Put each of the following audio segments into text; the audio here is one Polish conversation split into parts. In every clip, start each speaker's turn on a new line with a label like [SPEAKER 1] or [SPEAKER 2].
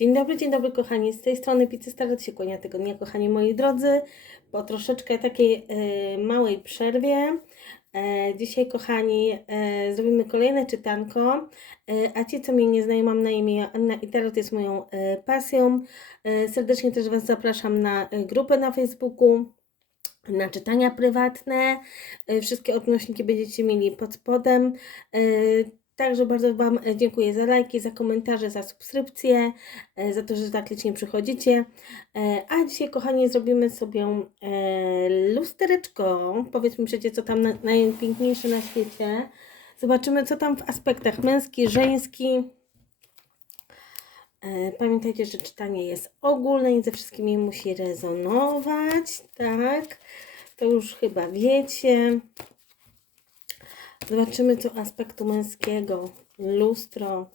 [SPEAKER 1] Dzień dobry, dzień dobry kochani. Z tej strony Pizzy Start się kłania tygodnia, kochani moi drodzy. Po troszeczkę takiej e, małej przerwie. E, dzisiaj, kochani, e, zrobimy kolejne czytanko. E, a ci, co mnie nie znają, mam na imię Joanna i tarot jest moją e, pasją. E, serdecznie też Was zapraszam na e, grupę na Facebooku. Na czytania prywatne. E, Wszystkie odnośniki będziecie mieli pod spodem. Także bardzo Wam e, dziękuję za lajki, za komentarze, za subskrypcje, e, za to, że tak licznie przychodzicie. E, A dzisiaj, kochani, zrobimy sobie lustereczko. Powiedz mi przecież, co tam na- najpiękniejsze na świecie. Zobaczymy, co tam w aspektach męski, żeński. Pamiętajcie, że czytanie jest ogólne i ze wszystkimi musi rezonować, tak? To już chyba wiecie. Zobaczymy, co aspektu męskiego. Lustro.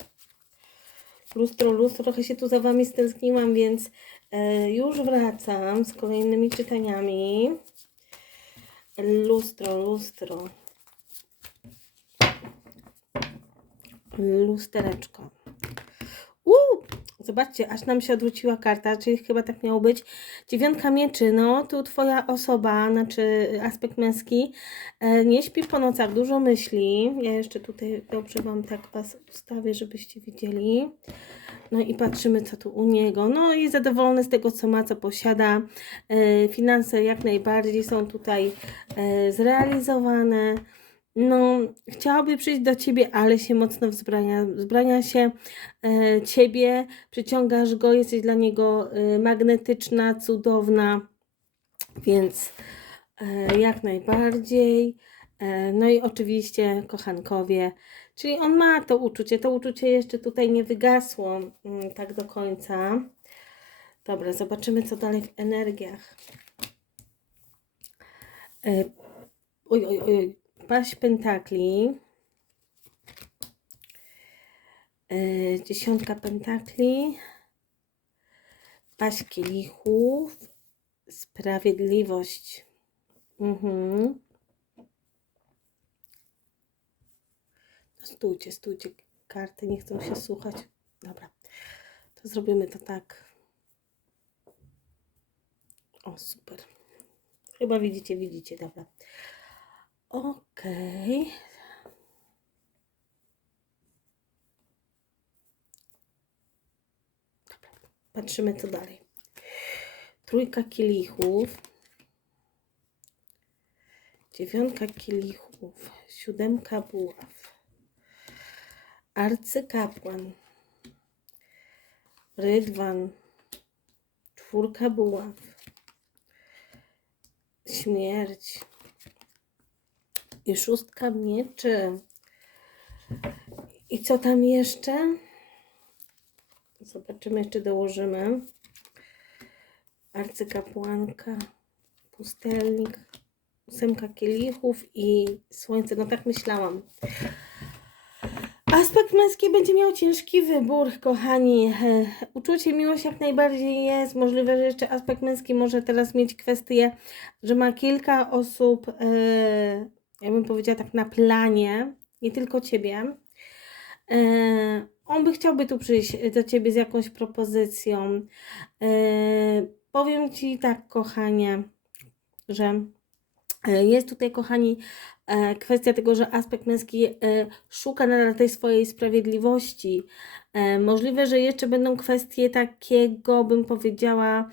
[SPEAKER 1] Lustro, lustro. Trochę się tu za Wami stęskniłam, więc e, już wracam z kolejnymi czytaniami. Lustro, lustro. Lustereczko. Uuu, zobaczcie, aż nam się odwróciła karta, czyli chyba tak miało być. Dziewiątka mieczy, no tu twoja osoba, znaczy aspekt męski, e, nie śpi po nocach, dużo myśli. Ja jeszcze tutaj dobrze Wam tak Was ustawię, żebyście widzieli. No i patrzymy, co tu u niego. No i zadowolony z tego, co ma, co posiada. E, finanse jak najbardziej są tutaj e, zrealizowane. No, chciałaby przyjść do ciebie, ale się mocno wzbrania. Wzbrania się e, ciebie, przyciągasz go, jesteś dla niego e, magnetyczna, cudowna, więc e, jak najbardziej. E, no i oczywiście kochankowie, czyli on ma to uczucie. To uczucie jeszcze tutaj nie wygasło mm, tak do końca. Dobra, zobaczymy, co dalej w energiach. E, oj, oj, oj. Paść pentakli. E, dziesiątka pentakli. Paść kielichów. Sprawiedliwość. Mhm. No stójcie, stójcie. Karty nie chcą się słuchać. Dobra. To zrobimy to tak. O, super. Chyba widzicie, widzicie, dobra. Okej. Dobra, patrzymy co dalej. Trójka kielichów. Dziewiątka kielichów. Siódemka buław. Arcykapłan. Rydwan. Czwórka buław. Śmierć. I szóstka mieczy. I co tam jeszcze? Zobaczymy, jeszcze dołożymy. Arcykapłanka, pustelnik, ósemka kielichów i słońce. No tak myślałam. Aspekt męski będzie miał ciężki wybór, kochani. E, Uczucie miłość jak najbardziej jest. Możliwe, że jeszcze aspekt męski może teraz mieć kwestię, że ma kilka osób, e, ja bym powiedziała tak na planie, nie tylko ciebie. E, On by chciałby tu przyjść do ciebie z jakąś propozycją. E, Powiem ci tak, kochanie, że e, jest tutaj, kochani, kwestia tego, że aspekt męski szuka nadal tej swojej sprawiedliwości. Możliwe, że jeszcze będą kwestie takiego, bym powiedziała,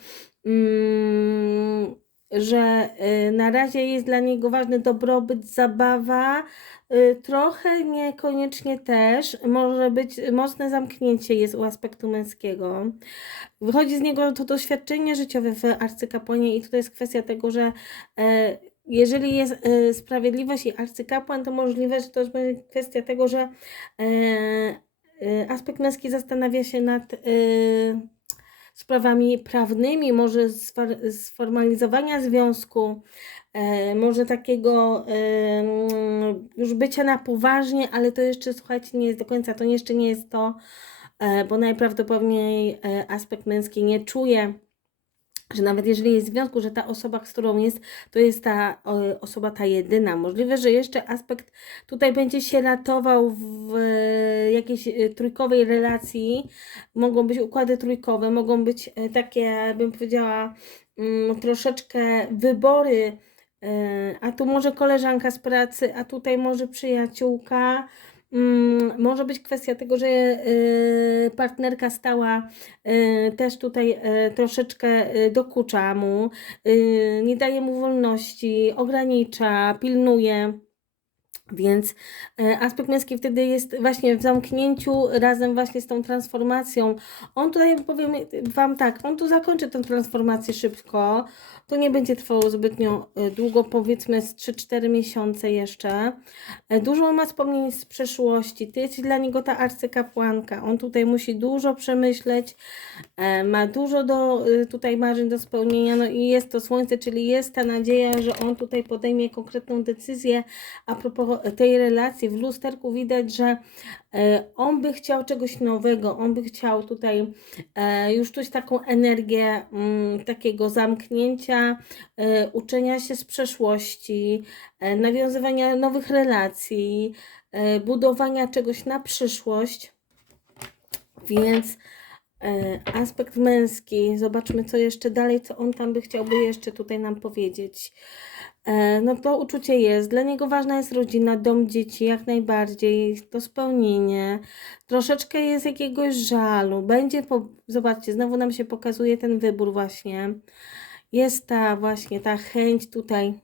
[SPEAKER 1] mm, że e, na razie jest dla niego ważny dobrobyt, zabawa, e, trochę niekoniecznie też, może być mocne zamknięcie jest u aspektu męskiego. Wychodzi z niego to doświadczenie życiowe w arcykapłanie i tutaj jest kwestia tego, że e, jeżeli jest e, sprawiedliwość i arcykapłan, to możliwe, że to już będzie kwestia tego, że e, aspekt męski zastanawia się nad sprawami prawnymi, może sfor- sformalizowania związku, e, może takiego już bycia na poważnie, ale to jeszcze, słuchajcie, nie jest do końca, to jeszcze nie jest to, e, bo najprawdopodobniej e, aspekt męski nie czuje że nawet jeżeli jest w związku, że ta osoba, z którą jest, to jest ta osoba ta jedyna. Możliwe, że jeszcze aspekt tutaj będzie się ratował w e, jakiejś e, trójkowej relacji. Mogą być układy trójkowe, mogą być e, takie, bym powiedziała, mm, troszeczkę wybory. A tu może koleżanka z pracy, a tutaj może przyjaciółka. Mm, Może być kwestia tego, że y, partnerka stała y, też tutaj y, troszeczkę dokucza mu, nie daje mu wolności, ogranicza, pilnuje. Więc e, aspekt męski wtedy jest właśnie w zamknięciu razem właśnie z tą transformacją. On tutaj, powiem Wam tak, on tu zakończy tę transformację szybko. To nie będzie trwało zbytnio e, długo, powiedzmy z 3-4 miesiące jeszcze. E, Dużo ma wspomnień z przeszłości. Ty jesteś dla niego ta arcykapłanka. On tutaj musi dużo przemyśleć, ma dużo do tutaj marzeń do spełnienia. No i jest to słońce, czyli jest ta nadzieja, że on tutaj podejmie konkretną decyzję a propos tej relacji. W lusterku widać, że e, on by chciał czegoś nowego, on by chciał tutaj e, już czuć taką energię mm, takiego zamknięcia, e, uczenia się z przeszłości, nawiązywania nowych relacji, budowania czegoś na przyszłość. Więc aspekt męski, zobaczmy co jeszcze dalej, co on tam by chciałby jeszcze tutaj nam powiedzieć. E, No to uczucie jest. Dla niego ważna jest rodzina, dom dzieci, jak najbardziej, to spełnienie. Troszeczkę jest jakiegoś żalu. Będzie, po... zobaczcie, znowu nam się pokazuje ten wybór właśnie. Jest ta właśnie ta chęć tutaj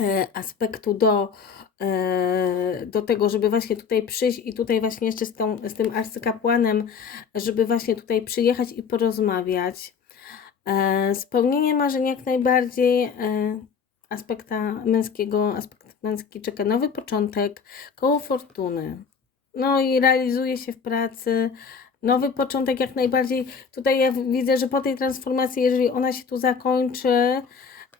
[SPEAKER 1] e, aspektu do, e, do tego, żeby właśnie tutaj przyjść i tutaj właśnie jeszcze z, tą, z tym arcykapłanem, żeby właśnie tutaj przyjechać i porozmawiać. E, spełnienie marzeń jak najbardziej, e, aspekta męskiego, aspekt męski czeka nowy początek, koło fortuny. No i realizuje się w pracy. Nowy początek jak najbardziej. Tutaj ja widzę, że po tej transformacji, jeżeli ona się tu zakończy,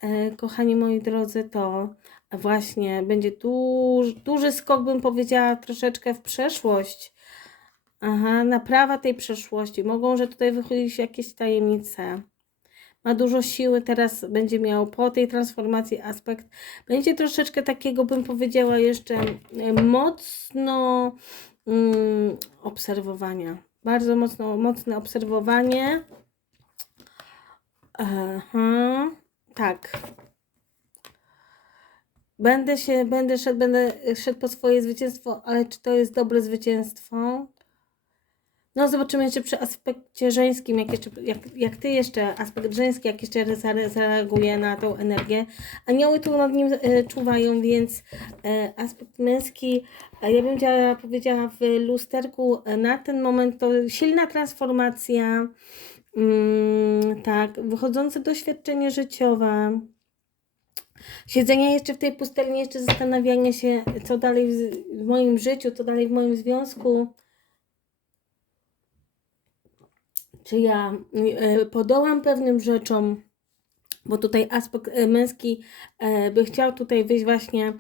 [SPEAKER 1] e, kochani moi drodzy, to właśnie będzie duży, duży skok, bym powiedziała, troszeczkę w przeszłość. Aha, naprawa tej przeszłości. Mogą, że tutaj wychodzić jakieś tajemnice. Ma dużo siły, teraz będzie miał po tej transformacji aspekt. Będzie troszeczkę takiego, bym powiedziała, jeszcze mocno mm, obserwowania. Bardzo mocno, mocne obserwowanie. Aha, tak. Będę się, będę szedł, będę szedł po swoje zwycięstwo, ale czy to jest dobre zwycięstwo? No, zobaczymy jeszcze przy aspekcie żeńskim, jak, jeszcze, jak, jak ty jeszcze, aspekt żeński, jak jeszcze zare- zareaguje na tą energię. Anioły tu nad nim e, czuwają, więc e, aspekt męski, e, ja bym chciała, powiedziała w lusterku, e, na ten moment to silna transformacja, mm, tak, wychodzące doświadczenie życiowe. Siedzenie jeszcze w tej pustelni, jeszcze zastanawianie się, co dalej w, w moim życiu, co dalej w moim związku. Czy ja e, podołam pewnym rzeczom, bo tutaj aspekt e, męski e, by chciał tutaj wyjść właśnie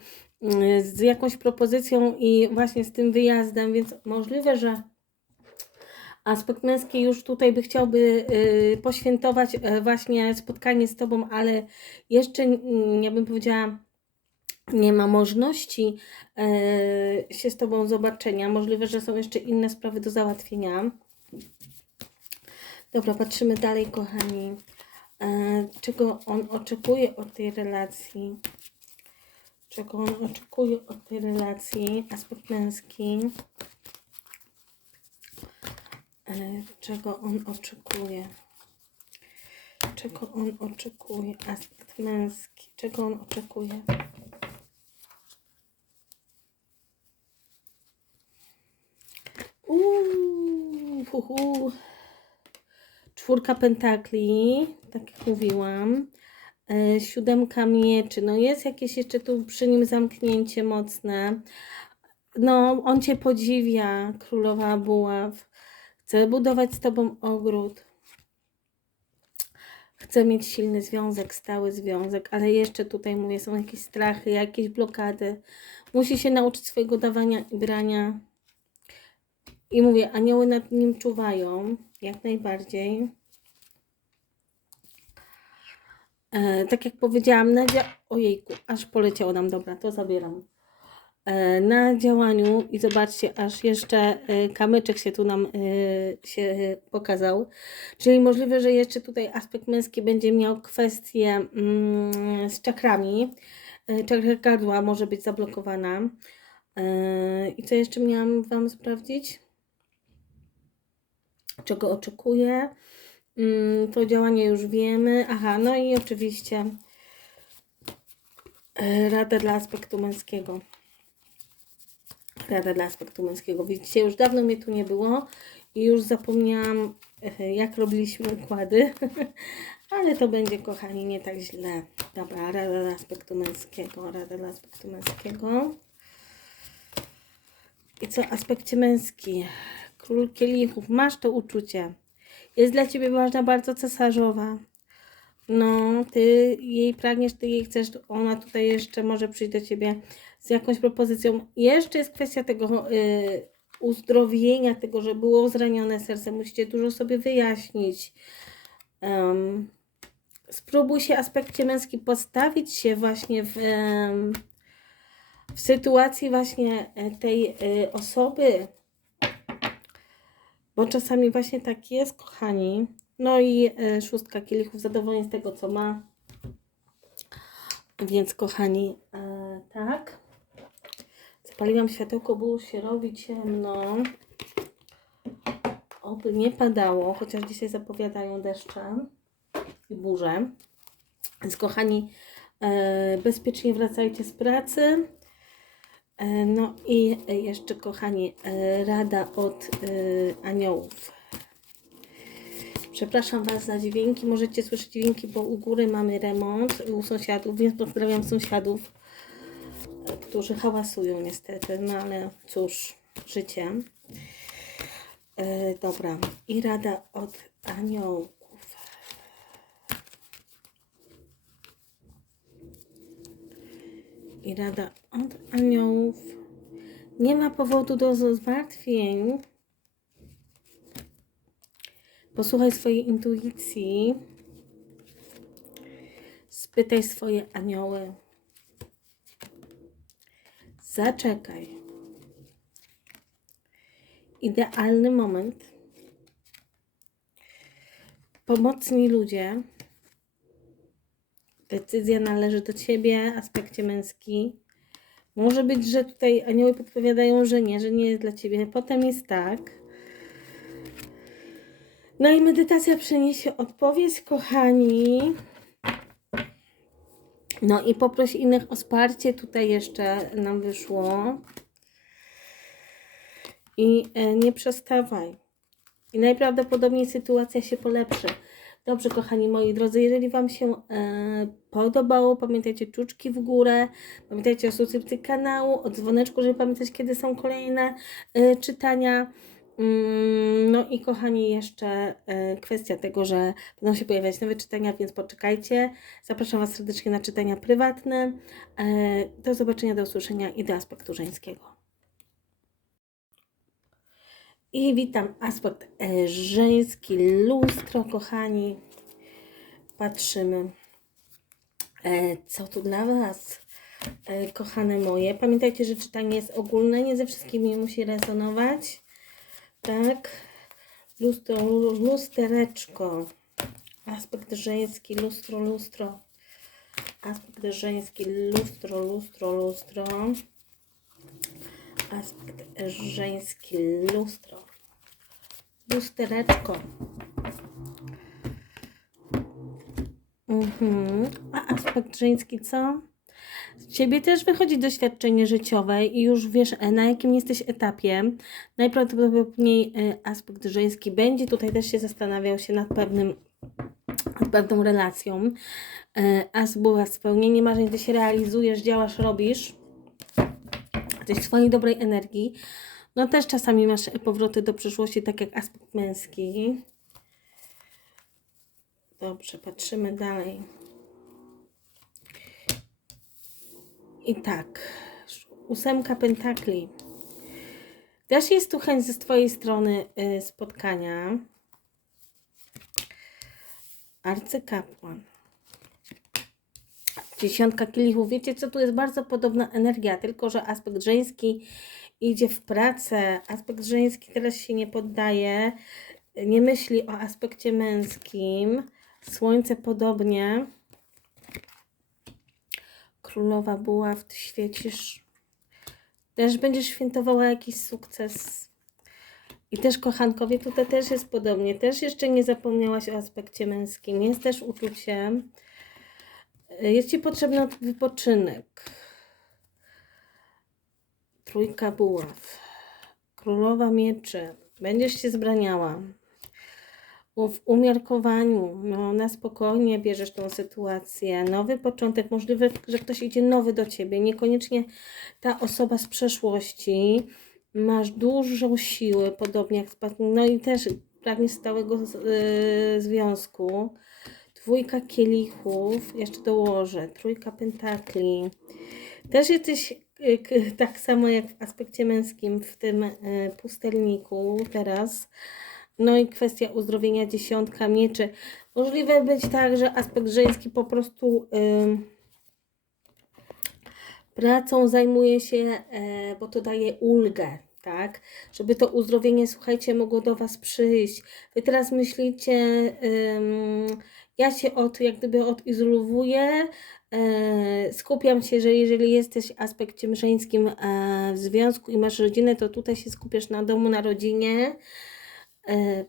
[SPEAKER 1] z jakąś propozycją i właśnie z tym wyjazdem, więc możliwe, że aspekt męski już tutaj by chciałby poświętować właśnie spotkanie z Tobą, ale jeszcze, ja bym powiedziała, nie ma możliwości się z Tobą zobaczenia. Możliwe, że są jeszcze inne sprawy do załatwienia. Dobra, patrzymy dalej, kochani. E, czego on oczekuje od tej relacji? Czego on oczekuje od tej relacji? Aspekt męski. E, czego on oczekuje? Czego on oczekuje? Aspekt męski. Czego on oczekuje? Uuu, hu, hu. Czwórka pentakli, tak jak mówiłam. E, siódemka mieczy. No jest jakieś jeszcze tu przy nim zamknięcie mocne. No, on cię podziwia, królowa buław. Chce budować z tobą ogród. Chce mieć silny związek, stały związek, ale jeszcze tutaj mówię, są jakieś strachy, jakieś blokady. Musi się nauczyć swojego dawania i brania. I mówię, anioły nad nim czuwają, jak najbardziej. E, tak jak powiedziałam, na dzia... Ojejku, aż poleciało nam, dobra, to zabieram. E, na działaniu i zobaczcie, aż jeszcze e, kamyczek się tu nam e, się pokazał. Czyli możliwe, że jeszcze tutaj aspekt męski będzie miał kwestię mm, z czakrami. E, Czakra gardła może być zablokowana. E, I co jeszcze miałam Wam sprawdzić? Czego oczekuję? Mm, To działanie już wiemy. Aha, no i oczywiście e, rada dla aspektu męskiego. Rada dla aspektu męskiego. Widzicie, już dawno mnie tu nie było i już zapomniałam, e, jak robiliśmy układy, ale to będzie, kochani, nie tak źle. Dobra, rada dla aspektu męskiego, rada dla aspektu męskiego. I co, aspekcie męski? Król kielichów, masz to uczucie. Jest dla ciebie ważna bardzo cesarzowa. No, ty jej pragniesz, ty jej chcesz, ona tutaj jeszcze może przyjść do ciebie z jakąś propozycją. Jeszcze jest kwestia tego y, uzdrowienia, tego, że było zranione serce. Musicie dużo sobie wyjaśnić. Em, spróbuj się aspekcie męskim postawić się właśnie w, w sytuacji właśnie e, tej y, osoby, bo czasami właśnie tak jest, kochani. No i e, szóstka kielichów, zadowolenie z tego, co ma. Więc, kochani, e, tak. Zapaliłam światełko, już się robi ciemno. Oby nie padało, chociaż dzisiaj zapowiadają deszcze i burze. Więc, kochani, e, bezpiecznie wracajcie z pracy. E, No i e, jeszcze, kochani, e, rada od aniołów. Przepraszam Was za dźwięki. Możecie słyszeć dźwięki, bo u góry mamy remont u sąsiadów, więc pozdrawiam sąsiadów, którzy hałasują niestety. No ale cóż, życie. Dobra. I rada od aniołków. I rada od aniołów. Nie ma powodu do zmartwień. Posłuchaj swojej intuicji. Spytaj swoje anioły. Zaczekaj. Idealny moment. Pomocni ludzie. Decyzja należy do ciebie, aspekcie męski. Może być, że tutaj anioły podpowiadają, że nie, że nie jest dla ciebie. Potem jest tak. No i medytacja przyniesie odpowiedź, kochani. No i poproś innych o wsparcie. Tutaj jeszcze nam wyszło. I e, nie przestawaj. I najprawdopodobniej sytuacja się polepszy. Dobrze, kochani moi drodzy, jeżeli Wam się e, podobało, pamiętajcie czuczki w górę, pamiętajcie o subskrypcji kanału, o dzwoneczku, żeby pamiętać, kiedy są kolejne e, czytania. Mm, No i kochani, jeszcze e, kwestia tego, że będą się pojawiać nowe czytania, więc poczekajcie. Zapraszam Was serdecznie na czytania prywatne. E, Do zobaczenia, do usłyszenia i do aspektu żeńskiego. I witam aspekt e, żeński, lustro, kochani. Patrzymy, e, co tu dla Was, e, kochane moje. Pamiętajcie, że czytanie jest ogólne, nie ze wszystkimi musi rezonować. Tak. Lustro, lustereczko. Aspekt żeński, lustro, lustro. Aspekt żeński, lustro, lustro, lustro. Aspekt żeński, lustro. Lustereczko. Mhm. A aspekt żeński co? Z Ciebie też wychodzi doświadczenie życiowe i już wiesz, e, na jakim jesteś etapie. Najprawdopodobniej e, aspekt żeński będzie tutaj też się zastanawiał się nad pewnym, nad pewną relacją. E, A zbywa spełnienie marzeń, ty się realizujesz, działasz, robisz. W swojej dobrej energii. No też czasami masz powroty do przeszłości, tak jak aspekt męski. Dobrze, patrzymy dalej. I tak, ósemka pentakli. Też jest tu chęć ze Twojej strony y, spotkania. Arcykapłan. Dziesiątka kielichów. Wiecie co, tu jest bardzo podobna energia, tylko że aspekt żeński idzie w pracę. Aspekt żeński teraz się nie poddaje, nie myśli o aspekcie męskim. Słońce podobnie. Królowa buław, ty świecisz. Też będziesz świętowała jakiś sukces. I też kochankowie, tutaj też jest podobnie. Też jeszcze nie zapomniałaś o aspekcie męskim. Jest też uczucie. Jest Ci potrzebny wypoczynek. Trójka buław. Królowa mieczy. Będziesz się zbraniała. W umiarkowaniu, no, na spokojnie bierzesz tą sytuację. Nowy początek, możliwe, że ktoś idzie nowy do ciebie. Niekoniecznie ta osoba z przeszłości. Masz dużą siłę, podobnie jak z No i też pragniesz stałego z- yy, związku. Dwójka kielichów, jeszcze dołożę. Trójka pentakli. Też jesteś y, tak samo jak w aspekcie męskim w tym y, pustelniku teraz. No i kwestia uzdrowienia dziesiątka mieczy. Możliwe być tak, że aspekt żeński po prostu pracą zajmuje się, e, bo to daje ulgę, tak? Żeby to uzdrowienie, słuchajcie, mogło do Was przyjść. Wy teraz myślicie, ym, ja się od, jak gdyby odizolowuję, e, skupiam się, że jeżeli jesteś aspektem żeńskim e, w związku i masz rodzinę, to tutaj się skupiasz na domu, na rodzinie. E,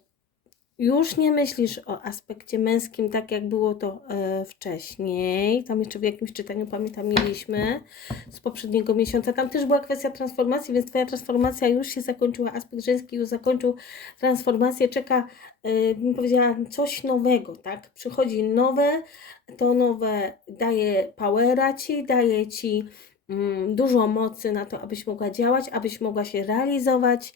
[SPEAKER 1] już nie myślisz o aspekcie męskim, tak jak było to e, wcześniej. Tam jeszcze w jakimś czytaniu, pamiętam, mieliśmy z poprzedniego miesiąca. Tam też była kwestia transformacji, więc Twoja transformacja już się zakończyła. Aspekt żeński już zakończył transformację. Czeka, e, bym powiedziała, coś nowego, tak? Przychodzi nowe, to nowe daje powera Ci, daje Ci mm, dużo mocy na to, abyś mogła działać, abyś mogła się realizować.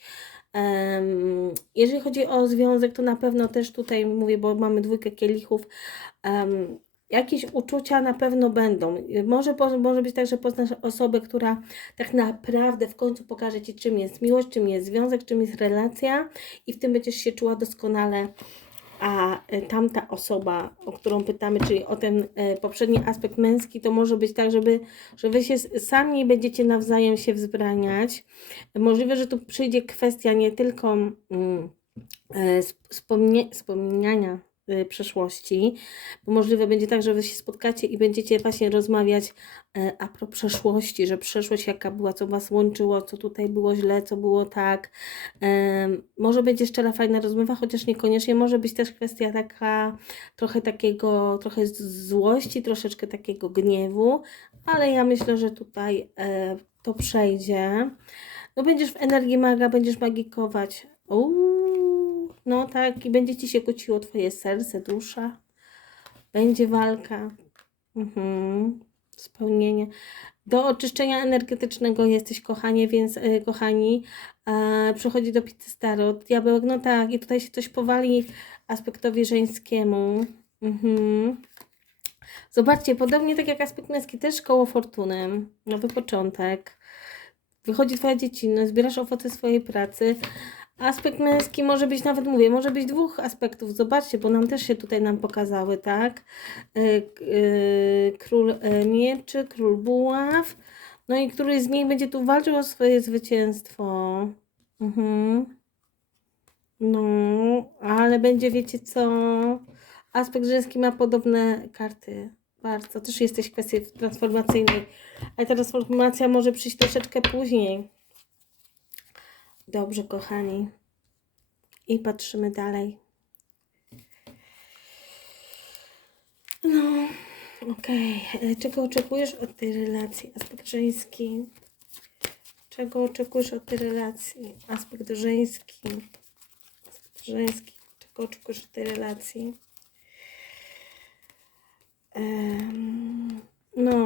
[SPEAKER 1] Jeżeli chodzi o związek, to na pewno też tutaj mówię, bo mamy dwójkę kielichów. jakieś uczucia na pewno będą. Może, może być tak, że poznasz osobę, która tak naprawdę w końcu pokaże Ci, czym jest miłość, czym jest związek, czym jest relacja, i w tym będziesz się czuła doskonale. A e, tamta osoba, o którą pytamy, czyli o ten e, poprzedni aspekt męski, to może być tak, żeby, że wy się sami będziecie nawzajem się wzbraniać. Możliwe, że tu przyjdzie kwestia nie tylko mm, wspomnie, wspomniania przeszłości, bo możliwe będzie tak, że wy się spotkacie i będziecie właśnie rozmawiać a propos przeszłości, że przeszłość jaka była, co was łączyło, co tutaj było źle, co było tak. Może będzie szczera, fajna rozmowa, chociaż niekoniecznie. Może być też kwestia taka, trochę takiego, trochę złości, troszeczkę takiego gniewu, ale ja myślę, że tutaj e, to przejdzie. No będziesz w energii maga, będziesz magikować. Uuu, no tak, i będzie ci się kłóciło twoje serce, dusza. Będzie walka. Mhm. Spełnienie. Do oczyszczenia energetycznego jesteś, kochanie, więc e, kochani, e, przychodzi do pizzy staro. Diabełek, no tak, i tutaj się coś powali aspektowi żeńskiemu. Mhm. Zobaczcie, podobnie tak jak aspekt męski, też koło fortuny, nowy początek. Wychodzi twoja dziecina, zbierasz owoce swojej pracy. Aspekt męski może być, nawet mówię, może być dwóch aspektów. Zobaczcie, bo nam też się tutaj nam pokazały, tak? E, e, Król e, mieczy, król buław. No i któryś z nich będzie tu walczył o swoje zwycięstwo. Mhm. No, ale będzie, wiecie co? Aspekt żeński ma podobne karty. Bardzo. Też jesteś w kwestii transformacyjnej. Ale ta transformacja może przyjść troszeczkę później. Dobrze, kochani. I patrzymy dalej. No, okej. E, Czego oczekujesz od tej relacji? Aspekt żeński. Czego oczekujesz od tej relacji? Aspekt żeński. Aspekt żeński. Czego oczekujesz od tej relacji? Em, no.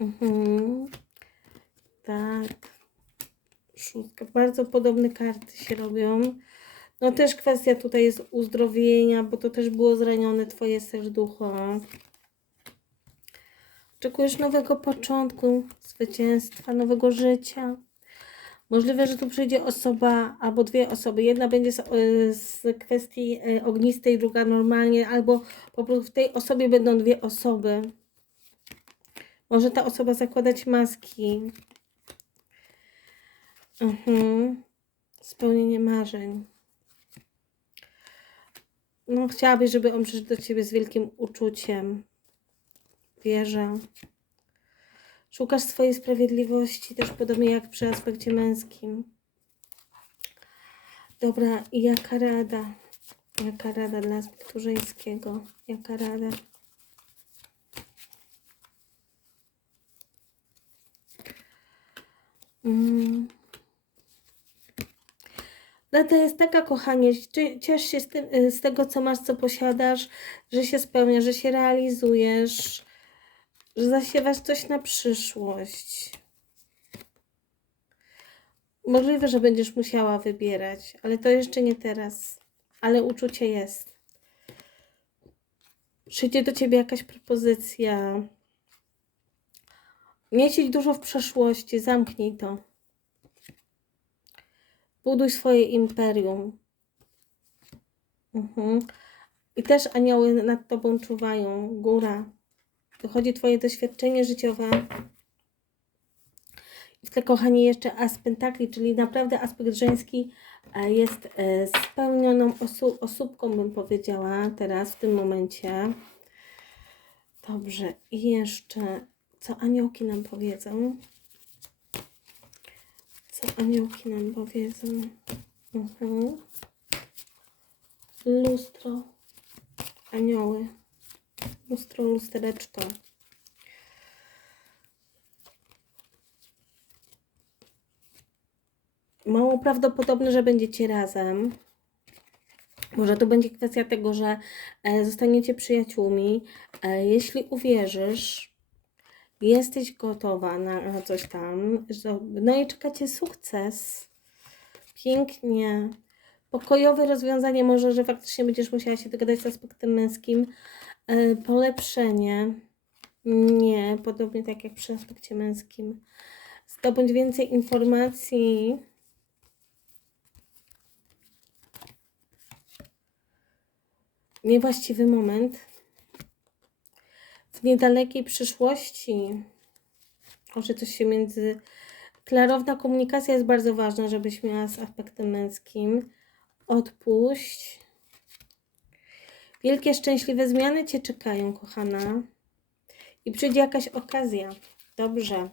[SPEAKER 1] Mhm. Tak. Szóstka. Bardzo podobne karty się robią. No też kwestia tutaj jest uzdrowienia, bo to też było zranione Twoje serducho. Oczekujesz nowego początku, zwycięstwa, nowego życia. Możliwe, że tu przyjdzie osoba albo dwie osoby. Jedna będzie z, y, z kwestii y, ognistej, druga normalnie, albo po prostu w tej osobie będą dwie osoby. Może ta osoba zakładać maski. Mhm. Spełnienie marzeń. No, chciałabyś, żeby on przyszedł do ciebie z wielkim uczuciem. Wierzę. Szukasz swojej sprawiedliwości, też podobnie jak przy aspekcie męskim. Dobra, jaka rada? Jaka rada dla aspektu żeńskiego? Jaka rada? Mm. Rada jest taka, kochanie, cie- ciesz się z, tym, y, z tego, co masz, co posiadasz, że się spełnia, że się realizujesz, że zasiewasz coś na przyszłość. Możliwe, że będziesz musiała wybierać, ale to jeszcze nie teraz. Ale uczucie jest. Przyjdzie do ciebie jakaś propozycja. Nie siedź dużo w przeszłości, zamknij to. Buduj swoje imperium. Mhm. I też anioły nad tobą czuwają. Góra. Wychodzi twoje doświadczenie życiowe. I tle, kochani, jeszcze as pentakli, czyli naprawdę aspekt żeński e, jest e, spełnioną osu osóbką, bym powiedziała, teraz, w tym momencie. Dobrze. I jeszcze, co aniołki nam powiedzą? Co aniołki nam powiedzą? Mhm. Lustro. Anioły. Lustro, lustereczko. Mało prawdopodobne, że będziecie razem. Może to będzie kwestia tego, że e, zostaniecie przyjaciółmi. E, jeśli uwierzysz, jesteś gotowa na, coś tam, no i czekacie sukces. Pięknie. Pokojowe rozwiązanie, może, że faktycznie będziesz musiała się dogadać z aspektem męskim. E, polepszenie. Nie, podobnie tak jak przy aspekcie męskim. Zdobądź więcej informacji. Niewłaściwy moment. W niedalekiej przyszłości. Może coś się między. Klarowna komunikacja jest bardzo ważna, żebyś miała z aspektem męskim. Odpuść. Wielkie, szczęśliwe zmiany Cię czekają, kochana. I przyjdzie jakaś okazja. Dobrze.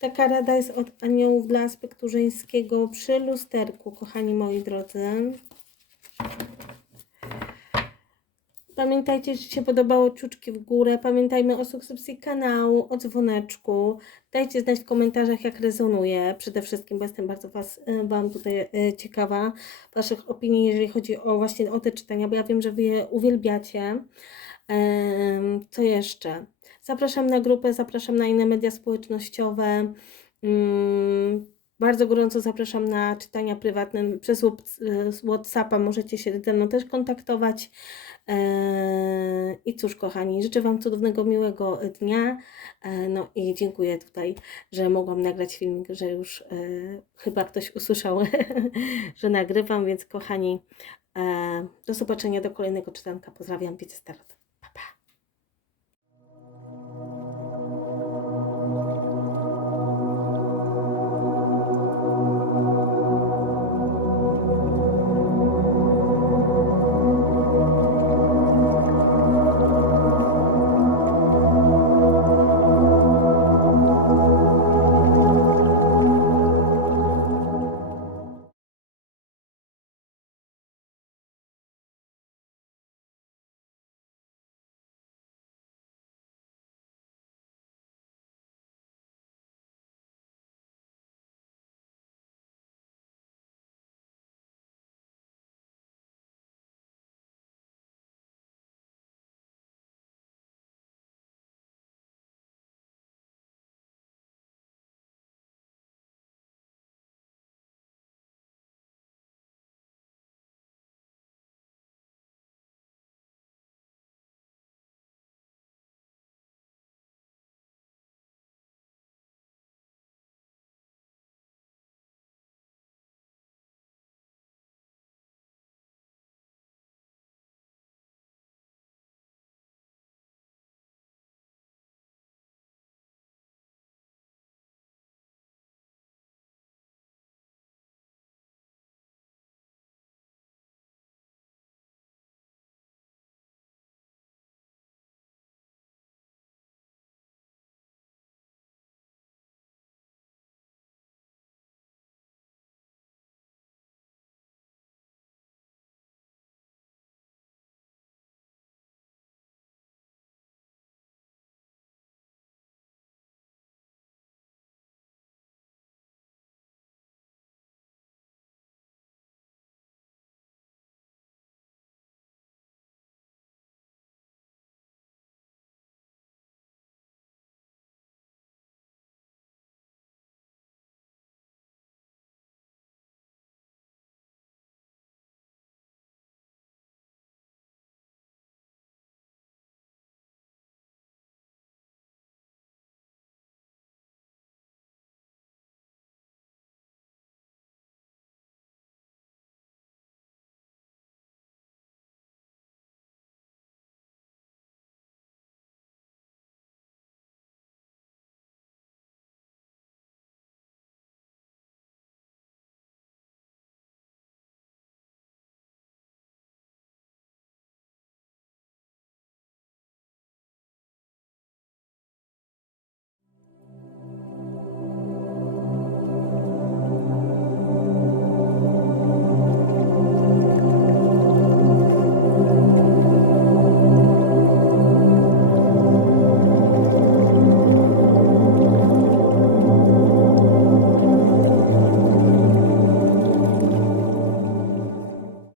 [SPEAKER 1] Taka rada jest od aniołów dla aspektu żeńskiego przy lusterku, kochani moi drodzy. Pamiętajcie, że się podobało czuczki w górę. Pamiętajmy o subskrypcji kanału, o dzwoneczku. Dajcie znać w komentarzach, jak rezonuje. Przede wszystkim, bo jestem bardzo Was, e, Wam tutaj e, ciekawa Waszych opinii, jeżeli chodzi o właśnie o te czytania, bo ja wiem, że Wy je uwielbiacie. Co jeszcze? Zapraszam na grupę, zapraszam na inne media społecznościowe. Bardzo gorąco zapraszam na czytania prywatne przez e, WhatsAppa. Możecie się ze mną też kontaktować. Eee, I cóż, kochani, życzę Wam cudownego, miłego dnia. E, No i dziękuję tutaj, że mogłam nagrać filmik, że już e, chyba ktoś usłyszał, że nagrywam, więc kochani, e, do zobaczenia do kolejnego czytanka. Pozdrawiam, Widzę Starot.